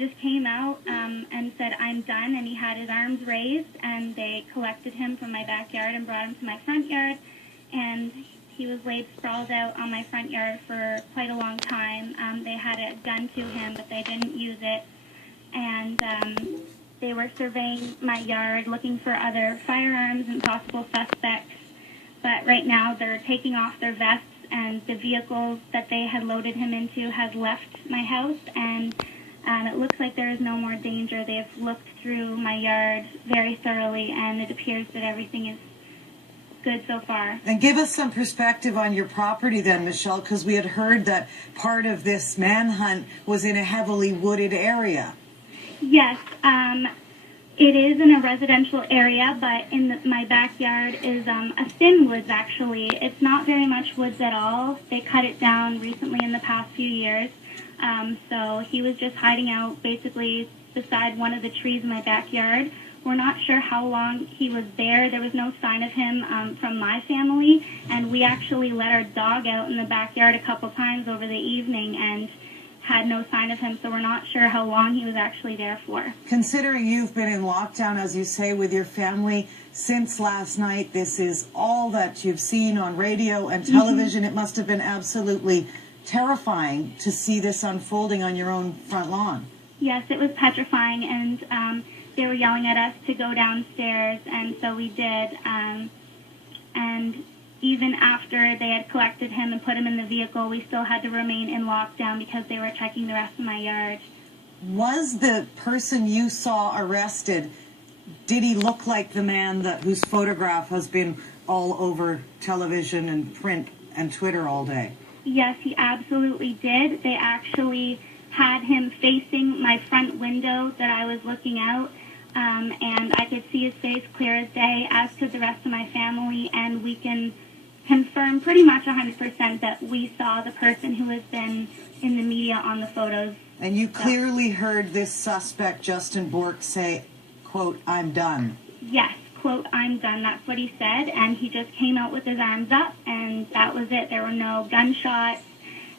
Just came out and said, "I'm done," and he had his arms raised, and they collected him from my backyard and brought him to my front yard, and he was laid sprawled out on my front yard for quite a long time. They had a gun to him, but they didn't use it, and they were surveying my yard, looking for other firearms and possible suspects, but right now they're taking off their vests, and the vehicle that they had loaded him into has left my house, and it looks like there is no more danger. They have looked through my yard very thoroughly, and it appears that everything is good so far. And give us some perspective on your property then, Michelle, because we had heard that part of this manhunt was in a heavily wooded area. Yes, it is in a residential area, but in my backyard is a thin woods, actually. It's not very much woods at all. They cut it down recently in the past few years. So he was just hiding out basically beside one of the trees in my backyard. We're not sure how long he was there. There was no sign of him from my family, and we actually let our dog out in the backyard a couple times over the evening and had no sign of him, so we're not sure how long he was actually there for. Considering you've been in lockdown, as you say, with your family since last night, this is all that you've seen on radio and television. It must have been absolutely terrifying to see this unfolding on your own front lawn. Yes, it was petrifying, and they were yelling at us to go downstairs, and so we did. And even after they had collected him and put him in the vehicle, we still had to remain in lockdown because they were checking the rest of my yard. Was the person you saw arrested, did he look like the man whose photograph has been all over television and print and Twitter all day? Yes, he absolutely did. They actually had him facing my front window that I was looking out, and I could see his face clear as day, as could the rest of my family, and we can confirm pretty much 100% that we saw the person who has been in the media on the photos. And you clearly heard this suspect, Justin Bourque, say, quote, "I'm done." Yes, quote, "I'm done." That's what he said, and he just came out with his arms up, and that was it. There were no gunshots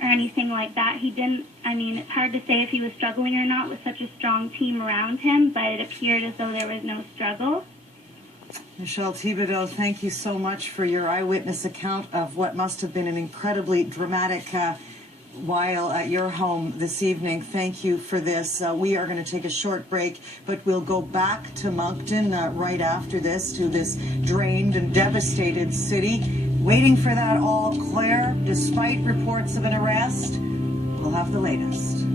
or anything like that. He didn't, it's hard to say if he was struggling or not with such a strong team around him, but it appeared as though there was no struggle. Michelle Thibodeau, thank you so much for your eyewitness account of what must have been an incredibly dramatic while at your home this evening. Thank you for this. We are going to take a short break, but we'll go back to Moncton right after this, to this drained and devastated city. Waiting for that all clear, despite reports of an arrest. We'll have the latest.